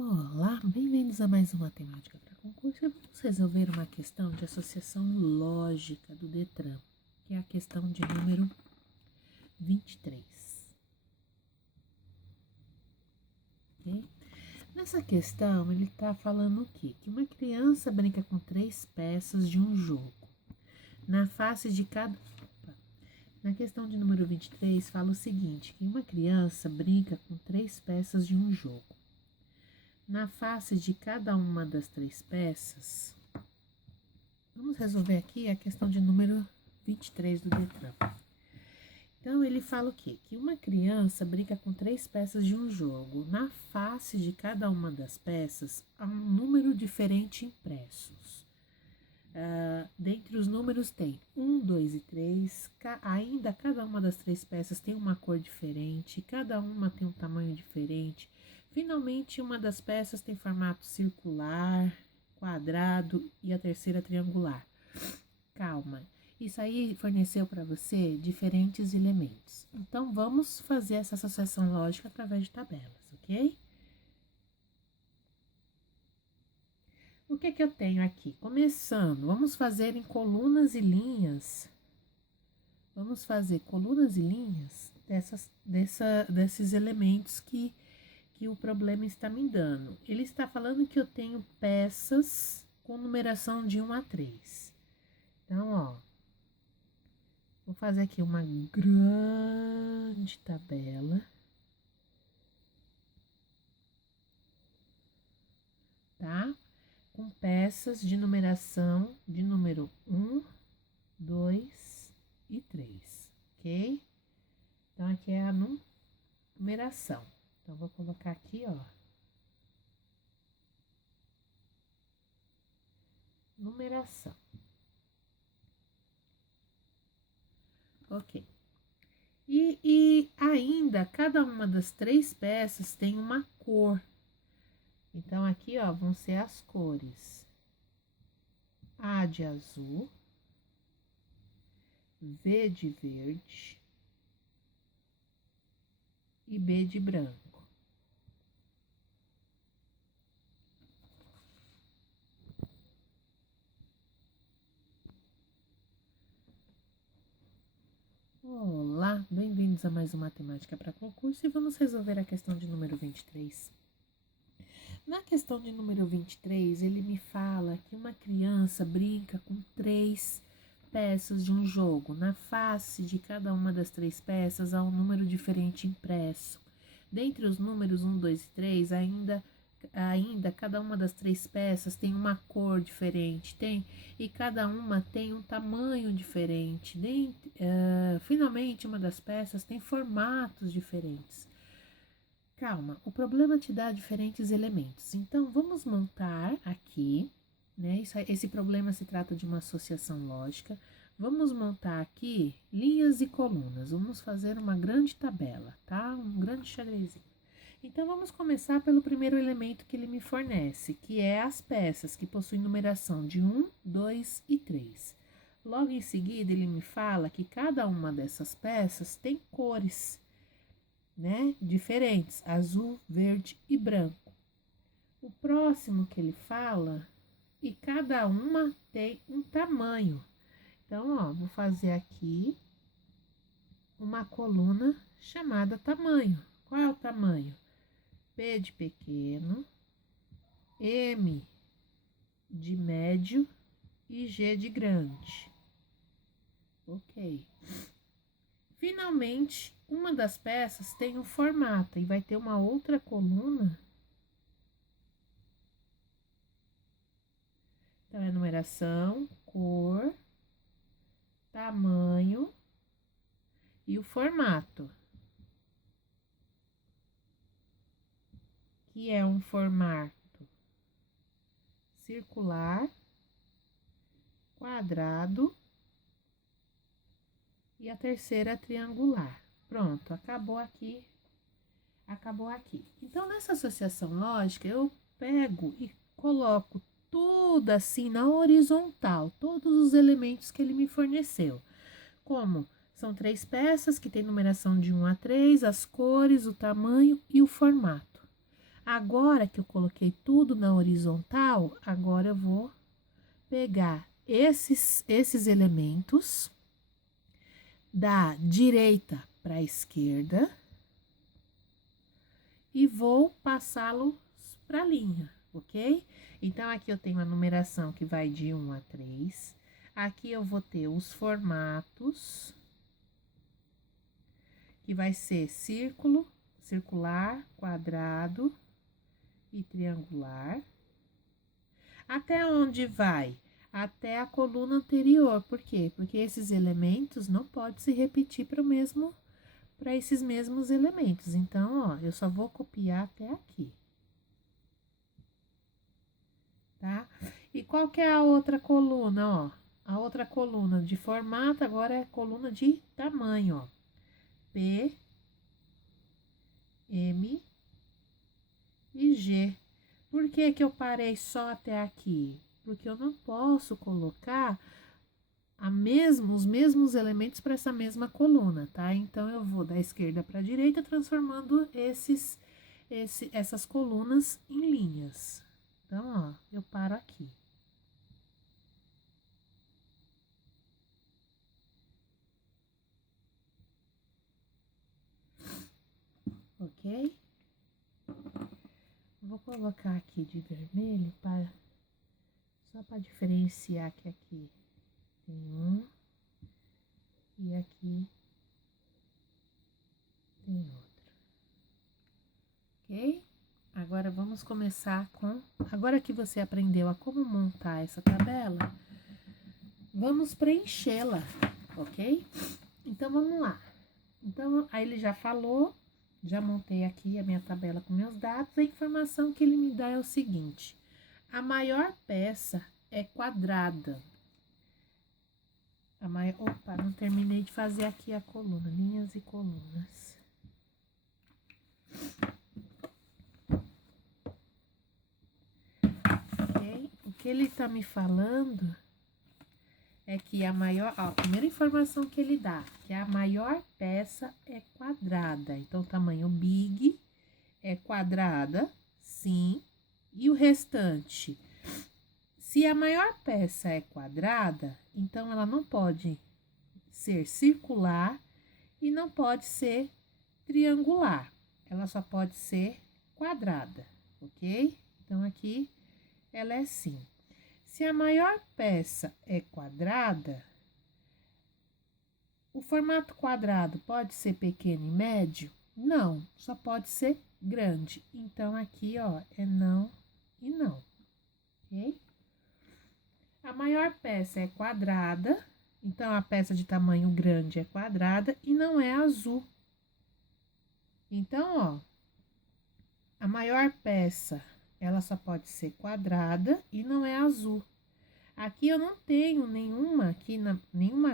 Olá, bem-vindos a mais uma Matemática para Concurso. E vamos resolver uma questão de associação lógica do Detran, que é a questão de número 23. Okay? Nessa questão, ele está falando o quê? Que uma criança brinca com 3 peças de um jogo. Na face de cada... Na questão de número 23, fala o seguinte, que uma criança brinca com 3 peças de um jogo. Na face de cada uma das 3 peças, vamos resolver aqui a questão de número 23 do Detran. Então, ele fala o quê? Que uma criança brinca com 3 peças de um jogo. Na face de cada uma das peças, há um número diferente impressos. Dentre os números tem 1, 2 e 3. Ainda cada uma das 3 peças tem uma cor diferente, cada uma tem um tamanho diferente. Finalmente, uma das peças tem formato circular, quadrado e a terceira triangular. Calma, isso aí forneceu para você diferentes elementos. Então, vamos fazer essa associação lógica através de tabelas, ok? O que eu tenho aqui? Começando, vamos fazer em colunas e linhas. Vamos fazer colunas e linhas desses elementos que o problema está me dando. Ele está falando que eu tenho peças com numeração de 1 a 3. Então, ó, vou fazer aqui uma grande tabela, tá? Com peças de numeração de número 1, 2 e 3, ok? Então, aqui é a numeração. Então, vou colocar aqui, ó, numeração. Ok. E ainda, cada uma das 3 peças tem uma cor. Então, aqui, ó, vão ser as cores. A de azul, V de verde e B de branco. Olá, bem-vindos a mais uma Matemática para Concurso e vamos resolver a questão de número 23. Na questão de número 23, ele me fala que uma criança brinca com 3 peças de um jogo. Na face de cada uma das 3 peças há um número diferente impresso. Dentre os números 1, 2 e 3, ainda cada uma das 3 peças tem uma cor diferente, e cada uma tem um tamanho diferente. Finalmente, uma das peças tem formatos diferentes. Calma, o problema te dá diferentes elementos. Então, vamos montar aqui, né? Esse problema se trata de uma associação lógica. Vamos montar aqui linhas e colunas. Vamos fazer uma grande tabela, tá? Um grande xadrezinho. Então, vamos começar pelo primeiro elemento que ele me fornece, que é as peças, que possuem numeração de 1, 2 e 3. Logo em seguida, ele me fala que cada uma dessas peças tem cores, né, diferentes, azul, verde e branco. O próximo que ele fala, e cada uma tem um tamanho. Então, ó, vou fazer aqui uma coluna chamada tamanho. Qual é o tamanho? P de pequeno, M de médio e G de grande. Ok. Finalmente, uma das peças tem um formato e vai ter uma outra coluna. Então, é numeração, cor, tamanho e o formato, que é um formato circular, quadrado e a terceira triangular. Pronto, acabou aqui. Então, nessa associação lógica, eu pego e coloco tudo assim na horizontal, todos os elementos que ele me forneceu. Como são 3 peças que tem numeração de 1 a 3, as cores, o tamanho e o formato. Agora que eu coloquei tudo na horizontal, agora eu vou pegar esses elementos da direita para a esquerda e vou passá-los para a linha, ok? Então, aqui eu tenho a numeração que vai de 1 a 3. Aqui eu vou ter os formatos, que vai ser círculo, circular, quadrado e triangular. Até onde vai? Até a coluna anterior. Por quê? Porque esses elementos não podem se repetir para esses mesmos elementos. Então, ó, eu só vou copiar até aqui. Tá? E qual que é a outra coluna, ó? A outra coluna de formato agora é coluna de tamanho, ó. P, M e G. Por que que eu parei só até aqui? Porque eu não posso colocar os mesmos elementos para essa mesma coluna, tá? Então, eu vou da esquerda para a direita, transformando essas colunas em linhas. Então, ó, eu paro aqui. Ok? Vou colocar aqui de vermelho só para diferenciar que aqui tem um e aqui tem outro. Ok? Agora vamos começar agora que você aprendeu a como montar essa tabela, vamos preenchê-la, ok? Então, vamos lá. Então, aí ele já falou, já montei aqui a minha tabela com meus dados. A informação que ele me dá é o seguinte: a maior peça é quadrada. Opa, não terminei de fazer aqui a coluna, linhas e colunas. Ok? O que ele tá me falando é que a primeira informação que ele dá, que a maior peça é quadrada. Então, o tamanho big é quadrada, sim. E o restante? Se a maior peça é quadrada, então ela não pode ser circular e não pode ser triangular. Ela só pode ser quadrada, ok? Então, aqui ela é sim. Se a maior peça é quadrada, o formato quadrado pode ser pequeno e médio? Não, só pode ser grande. Então, aqui, ó, é não e não, ok? A maior peça é quadrada, então a peça de tamanho grande é quadrada e não é azul. Então, ó, a maior peça, ela só pode ser quadrada e não é azul. Aqui eu não tenho nenhuma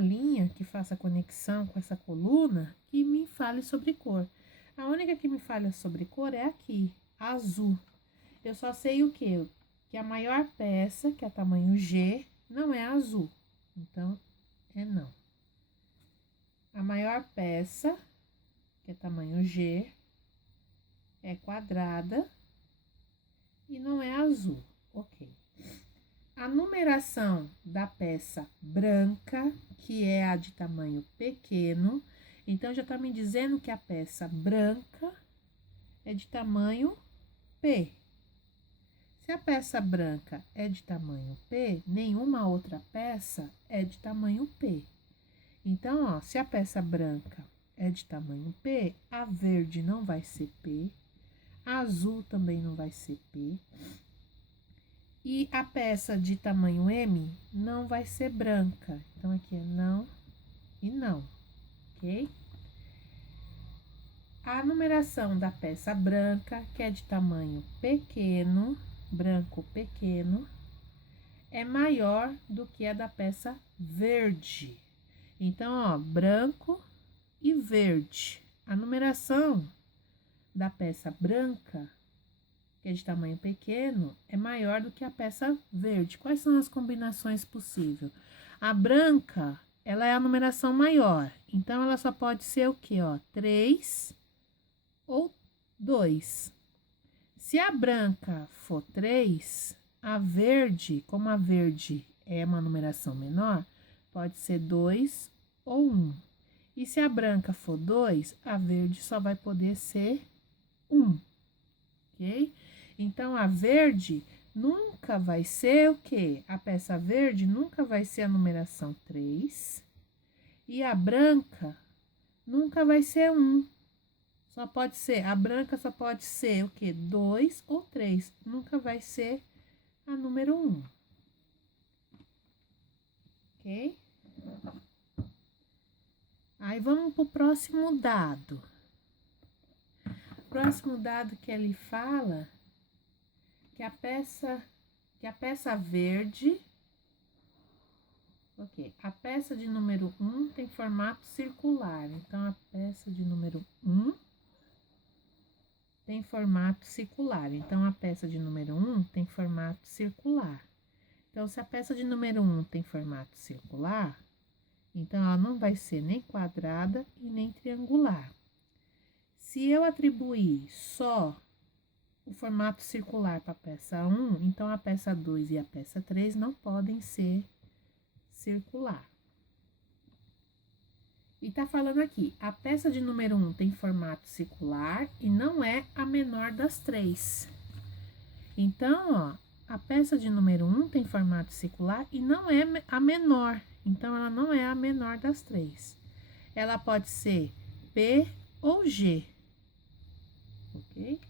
linha que faça conexão com essa coluna que me fale sobre cor. A única que me fala sobre cor é aqui, azul. Eu só sei o quê? Que a maior peça, que é tamanho G, não é azul. Então, é não. A maior peça, que é tamanho G, é quadrada e não é azul. Ok. A numeração da peça branca, que é a de tamanho pequeno, então já tá me dizendo que a peça branca é de tamanho P. Se a peça branca é de tamanho P, nenhuma outra peça é de tamanho P. Então, ó, se a peça branca é de tamanho P, a verde não vai ser P, a azul também não vai ser P. E a peça de tamanho M não vai ser branca. Então, aqui é não e não, ok? A numeração da peça branca, que é de tamanho pequeno, branco pequeno, é maior do que a da peça verde. Então, ó, branco e verde. A numeração da peça branca, que é de tamanho pequeno, é maior do que a peça verde. Quais são as combinações possíveis? A branca, ela é a numeração maior. Então, ela só pode ser o quê, ó? 3 ou 2. Se a branca for 3, a verde, como a verde é uma numeração menor, pode ser 2 ou 1. E se a branca for 2, a verde só vai poder ser 1, ok? Então, a verde nunca vai ser o quê? A peça verde nunca vai ser a numeração 3. E a branca nunca vai ser 1. Só pode ser, a branca só pode ser o quê? 2 ou 3. Nunca vai ser a número 1. Ok? Aí vamos pro próximo dado. O próximo dado que ele fala que a peça verde, ok, a peça de número 1 tem formato circular. Então, a peça de número 1 tem formato circular. Então, a peça de número 1 tem formato circular. Então, se a peça de número 1 tem formato circular, então ela não vai ser nem quadrada e nem triangular. Se eu atribuir só o formato circular para a peça 1, então a peça 2 e a peça 3 não podem ser circular. E tá falando aqui, a peça de número 1 tem formato circular e não é a menor das 3. Então, ó, a peça de número 1 tem formato circular e não é a menor. Então, ela não é a menor das 3. Ela pode ser P ou G. Ok?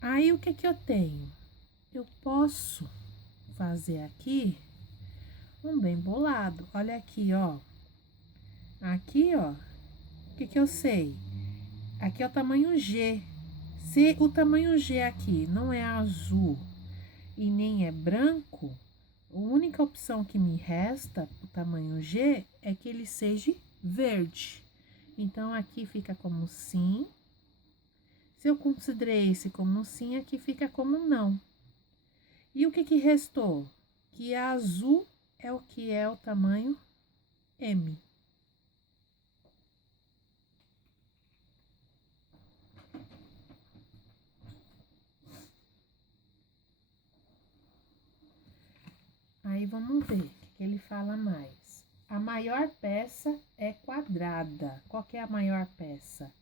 Aí, o que eu tenho? Eu posso fazer aqui um bem bolado. Olha aqui, ó. Aqui, ó, o que eu sei? Aqui é o tamanho G. Se o tamanho G aqui não é azul e nem é branco, a única opção que me resta, o tamanho G, é que ele seja verde. Então, aqui fica como sim. Se eu considerei esse como sim, aqui fica como não. E o que restou? Que azul é o que é o tamanho M. Aí, vamos ver o que ele fala mais. A maior peça é quadrada. Qual que é a maior peça?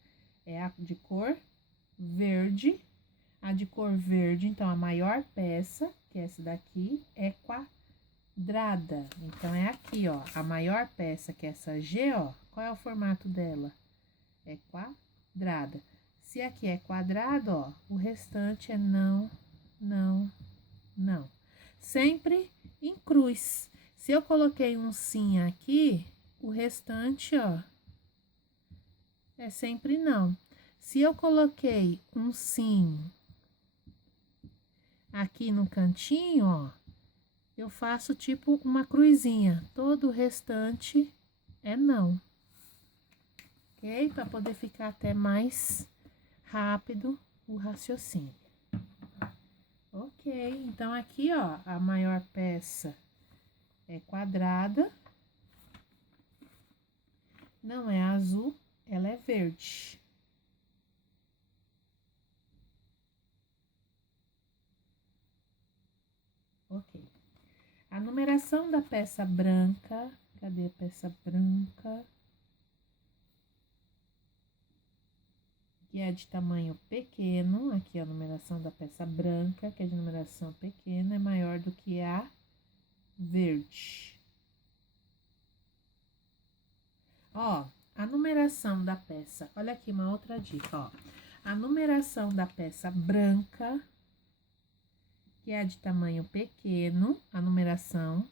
É a de cor verde. A de cor verde, então, a maior peça, que é essa daqui, é quadrada. Então, é aqui, ó. A maior peça, que é essa G, ó. Qual é o formato dela? É quadrada. Se aqui é quadrado, ó, o restante é não, não, não. Sempre em cruz. Se eu coloquei um sim aqui, o restante, ó, é sempre não. Se eu coloquei um sim aqui no cantinho, ó, eu faço tipo uma cruzinha. Todo o restante é não. Ok? Para poder ficar até mais rápido o raciocínio. Ok, então aqui, ó, a maior peça é quadrada, não é azul, ela é verde. Ok. A numeração da peça branca, cadê a peça branca? Que é de tamanho pequeno, aqui a numeração da peça branca, que é de numeração pequena, é maior do que a verde. Ó, a numeração da peça, olha aqui uma outra dica, ó. A numeração da peça branca, que é de tamanho pequeno, a numeração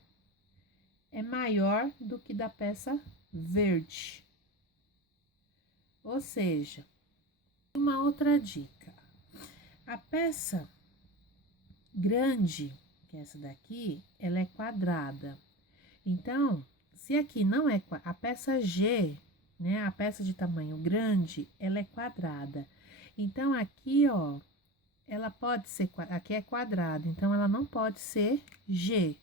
é maior do que da peça verde. Ou seja, uma outra dica. A peça grande, que é essa daqui, ela é quadrada. Então, se aqui não é a peça G, né, a peça de tamanho grande, ela é quadrada. Então, aqui, ó, ela pode ser, aqui é quadrado, então ela não pode ser G.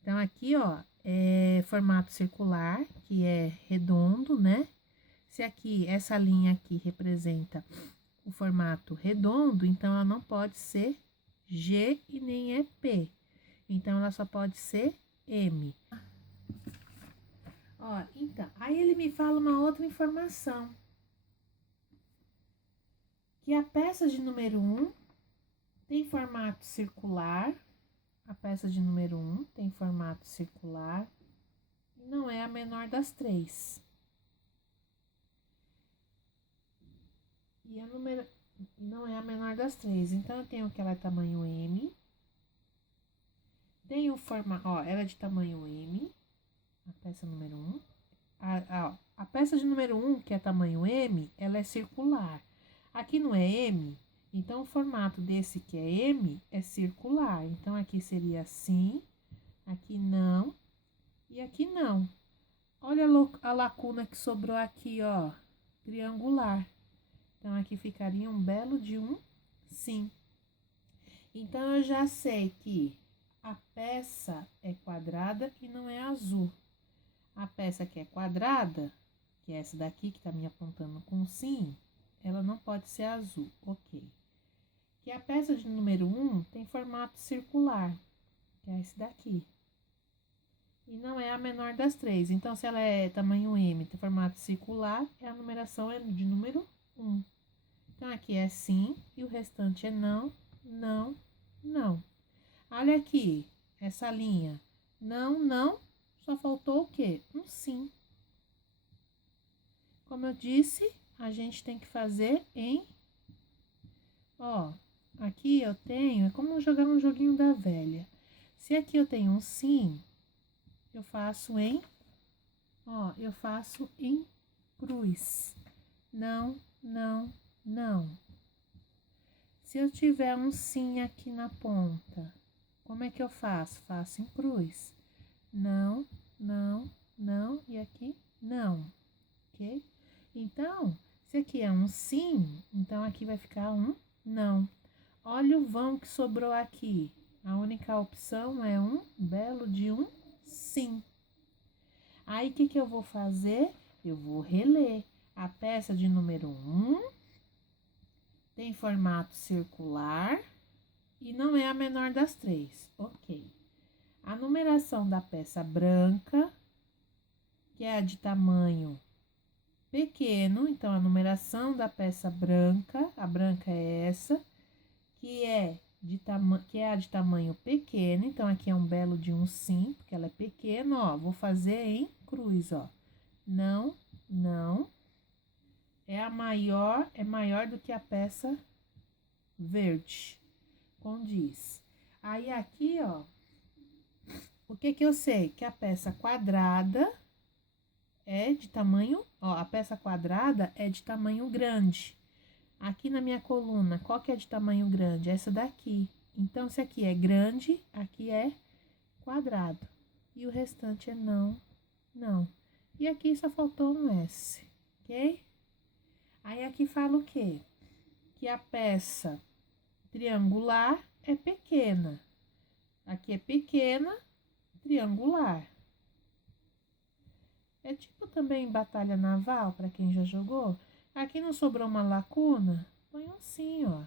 Então, aqui, ó, é formato circular, que é redondo, né? Se aqui, essa linha aqui representa o formato redondo, então ela não pode ser G e nem é P. Então, ela só pode ser M. Ó, então, aí ele me fala uma outra informação. Que a peça de número 1 tem formato circular. A peça de número 1 tem formato circular. E não é a menor das três. E a número... não é a menor das três. Então, eu tenho que ela é tamanho M. Tem o formato... ó, ela é de tamanho M. A peça número 1. A peça de número 1, que é tamanho M, ela é circular. Aqui não é M, então o formato desse que é M é circular. Então, aqui seria assim, aqui não e aqui não. Olha a lacuna que sobrou aqui, ó, triangular. Então, aqui ficaria um belo de um sim. Então, eu já sei que a peça é quadrada e não é azul. A peça que é quadrada, que é essa daqui que tá me apontando com sim, ela não pode ser azul, ok. Que a peça de número 1 tem formato circular, que é esse daqui. E não é a menor das três. Então, se ela é tamanho M, tem formato circular, a numeração é de número 1. Então, aqui é sim e o restante é não, não, não. Olha aqui, essa linha. Não, não, só faltou o quê? Um sim. Como eu disse, a gente tem que fazer em... ó, aqui eu tenho... é como jogar um joguinho da velha. Se aqui eu tenho um sim, eu faço em... ó, eu faço em cruz. Não, não, não. Se eu tiver um sim aqui na ponta, como é que eu faço? Faço em cruz. Não, não, não e aqui não, ok? Então, se aqui é um sim, então aqui vai ficar um não. Olha o vão que sobrou aqui. A única opção é um belo de um sim. Aí, o que que eu vou fazer? Eu vou reler. A peça de número 1 tem formato circular e não é a menor das três, ok. A numeração da peça branca, que é a de tamanho pequeno, então a numeração da peça branca, a branca é essa, que é a de tamanho pequeno, então aqui é um belo de um sim, porque ela é pequena, ó, vou fazer em cruz, ó. Não, não. É maior do que a peça verde, condiz. Aí aqui, ó, o que que eu sei? Que a peça quadrada é de tamanho, ó, a peça quadrada é de tamanho grande. Aqui na minha coluna, qual que é de tamanho grande? Essa daqui. Então, se aqui é grande, aqui é quadrado. E o restante é não, não. E aqui só faltou um S, ok? Aí, aqui fala o quê? Que a peça triangular é pequena. Aqui é pequena, triangular. É tipo também batalha naval, para quem já jogou. Aqui não sobrou uma lacuna? Põe assim, ó.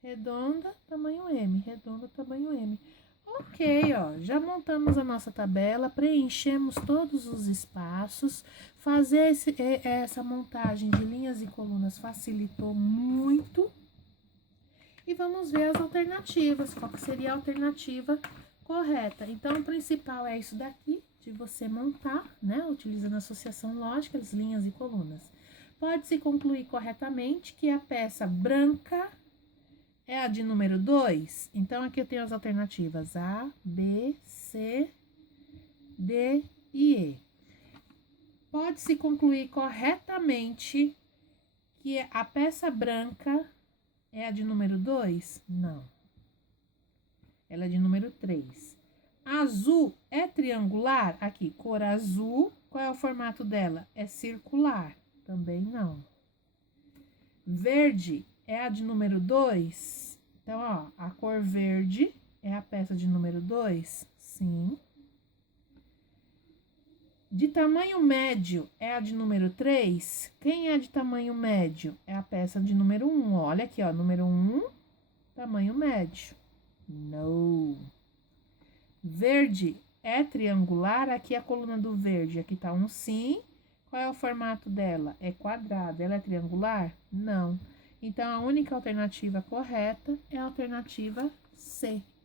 Redonda, tamanho M. Redonda, tamanho M. Ok, ó. Já montamos a nossa tabela, preenchemos todos os espaços. Fazer essa montagem de linhas e colunas facilitou muito. E vamos ver as alternativas. Qual que seria a alternativa correta? Então, o principal é isso daqui, de você montar, né? Utilizando a associação lógica, as linhas e colunas. Pode-se concluir corretamente que a peça branca é a de número 2. Então, aqui eu tenho as alternativas A, B, C, D e E. Pode-se concluir corretamente que a peça branca é a de número 2? Não. Ela é de número 3. Azul é triangular? Aqui, cor azul. Qual é o formato dela? É circular? Também não. Verde é a de número 2? Então, ó, a cor verde é a peça de número 2? Sim. De tamanho médio é a de número 3? Quem é de tamanho médio? É a peça de número 1. Olha aqui, ó, número 1, tamanho médio. Não. Verde é triangular? Aqui é a coluna do verde. Aqui tá um sim. Qual é o formato dela? É quadrada. Ela é triangular? Não. Então, a única alternativa correta é a alternativa C.